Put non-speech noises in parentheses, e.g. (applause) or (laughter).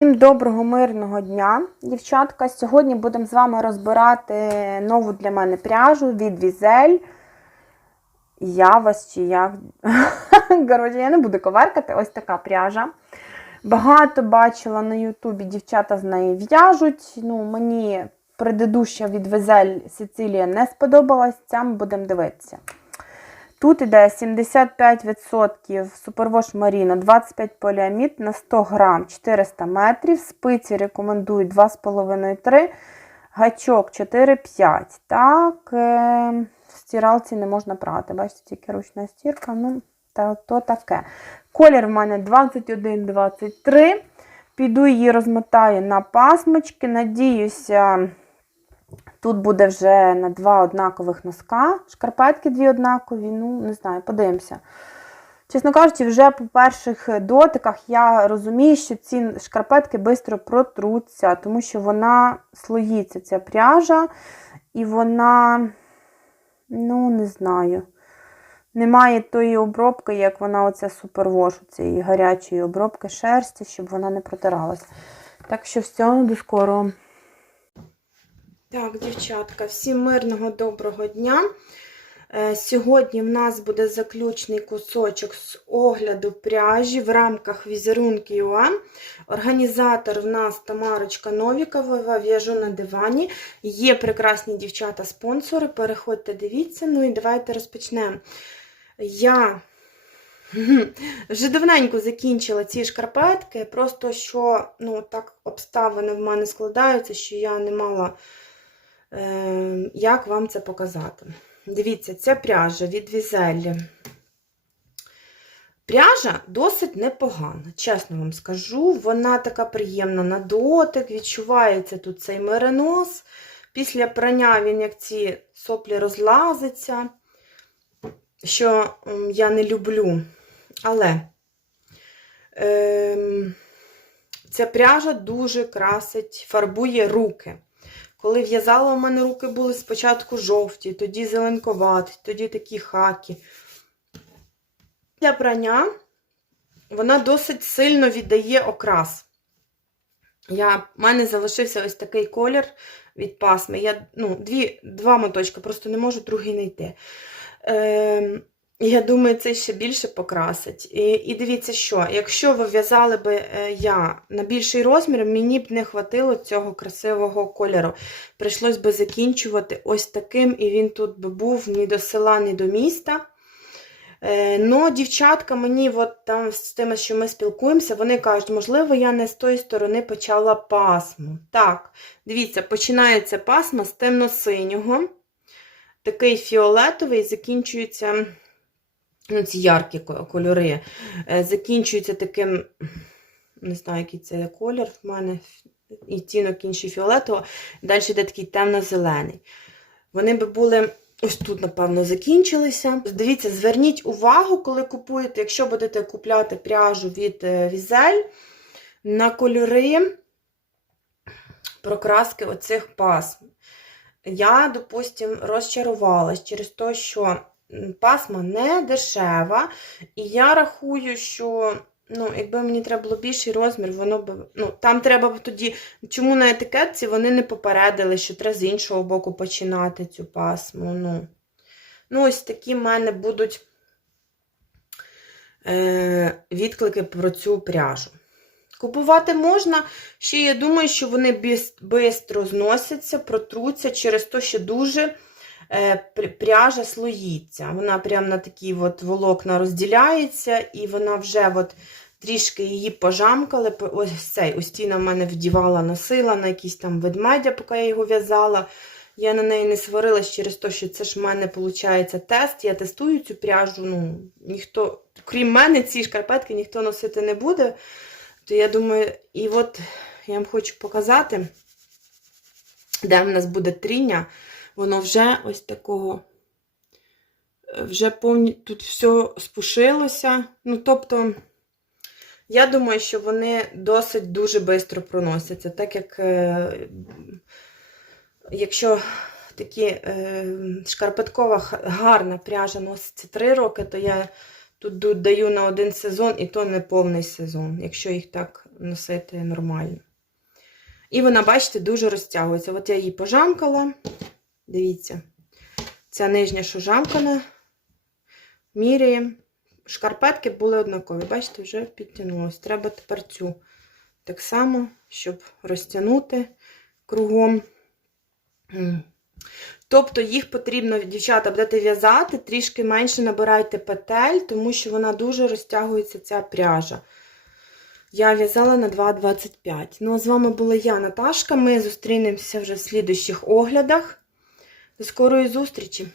Всім доброго мирного дня, дівчатка. Сьогодні будемо з вами розбирати нову для мене пряжу від Візель. Я вас чи як. (laughs) Коротше, я не буду коверкати, ось така пряжа. Багато бачила на Ютубі, дівчата з неї в'яжуть. Ну, мені предыдуща від Візель Сицилія не сподобалась, ця будемо дивитися. Тут іде 75% супервош Маріна, 25 поліамід на 100 грам, 400 метрів. Спиці рекомендують 2,5-3, гачок 4-5. Так, е, стиралці не можна прати. Бачите, тільки ручна стірка. Ну, та, то таке. Колір в мене 21-23. Піду її розмотаю на пасмочки. Надіюся. Тут буде вже на два однакових носка. Шкарпетки дві однакові, ну, не знаю, подивимося. Чесно кажучи, вже по перших дотиках я розумію, що ці шкарпетки швидко протруться, тому що вона слоїться, ця пряжа, і вона, ну, не знаю, немає тої обробки, як вона оця супервош, цієї гарячої обробки шерсті, щоб вона не протиралась. Так що все, до скорого. Так, дівчатка, всім мирного доброго дня. Е, Сьогодні в нас буде заключний кусочок з огляду пряжі в рамках візерунки ЮА. Організатор в нас Тамарочка Новікова, в'яжу на дивані. Є прекрасні дівчата-спонсори. Переходьте, дивіться. Ну і давайте розпочнемо. Я (laughs) вже давненько закінчила ці шкарпетки, просто що ну, так обставини в мене складаються, що я не мала. Е, як вам це показати? Дивіться, ця пряжа від Візелі. Пряжа досить непогана, чесно вам скажу. Вона така приємна на дотик, відчувається тут цей меринос. Після прання він, як ці соплі, розлазиться, що я не люблю. Але е, ця пряжа дуже красить, фарбує руки. Коли в'язала, у мене руки були спочатку жовті, тоді зеленковаті, тоді такі хакі. Для прання вона досить сильно віддає окрас. Я, в мене залишився ось такий колір від пасми. Я, ну, дві, Два моточки, просто не можу другий знайти. Е, я думаю, це ще більше покрасить. І і дивіться, що, якщо ви в'язали би я на більший розмір, мені б не хватило цього красивого кольору. Прийшлось би закінчувати ось таким, і він тут би був ні до села, ні до міста. Е, но дівчатка мені, от там з тими, що ми спілкуємося, вони кажуть, можливо, я не з тої сторони почала пасму. Так, дивіться, починається пасма з темно-синього. Такий фіолетовий, закінчується ну, ці яркі кольори, закінчується таким, не знаю, який це колір в мене, і тінок інший фіолетово, далі йде такий темно-зелений. Вони би були. Ось тут, напевно, закінчилися. Дивіться, зверніть увагу, коли купуєте, якщо будете купляти пряжу від Візель, на кольори прокраски оцих пасм. Я, допустим, розчарувалась через те, що пасма не дешева, і я рахую, що. Ну, якби мені треба було більший розмір, воно б. Ну, там треба б тоді. Чому на етикетці вони не попередили, що треба з іншого боку починати цю пасму. Ну, ну ось такі в мене будуть е, відклики про цю пряжу. Купувати можна, ще я думаю, що вони швидко зносяться, протруться через те, що дуже пряжа слоїться. Вона прямо на такі от волокна розділяється, і вона вже от трішки її пожамкали. Ось цей ось Тіна в мене вдівала, носила на якісь там ведмедя, поки я його в'язала. Я на неї не сварилась через те, що це ж в мене виходить тест. Я тестую цю пряжу. ну, ніхто, Крім мене, ці шкарпетки ніхто носити не буде. То я думаю, і от я вам хочу показати, де в нас буде тріння. Воно вже ось такого, вже повні, тут все спушилося. Ну, тобто, я думаю, що вони досить дуже швидко проносяться. Так як, е, якщо такі е, шкарпеткова гарна пряжа носиться 3 роки, то я тут даю на один сезон, і то не повний сезон, якщо їх так носити нормально. І вона, бачите, дуже розтягується. От я її пожамкала. Дивіться, ця нижня, що жамкана, міряємо. Шкарпетки були однакові. Бачите, вже підтягнулося. Треба тепер цю так само, щоб розтягнути кругом. Тобто їх потрібно, дівчата, будете в'язати, трішки менше набирайте петель, тому що вона дуже розтягується ця пряжа. Я в'язала на 2,25. Ну, а з вами була я, Наташка. Ми зустрінемося вже в слідущих оглядах. До скорої зустрічі!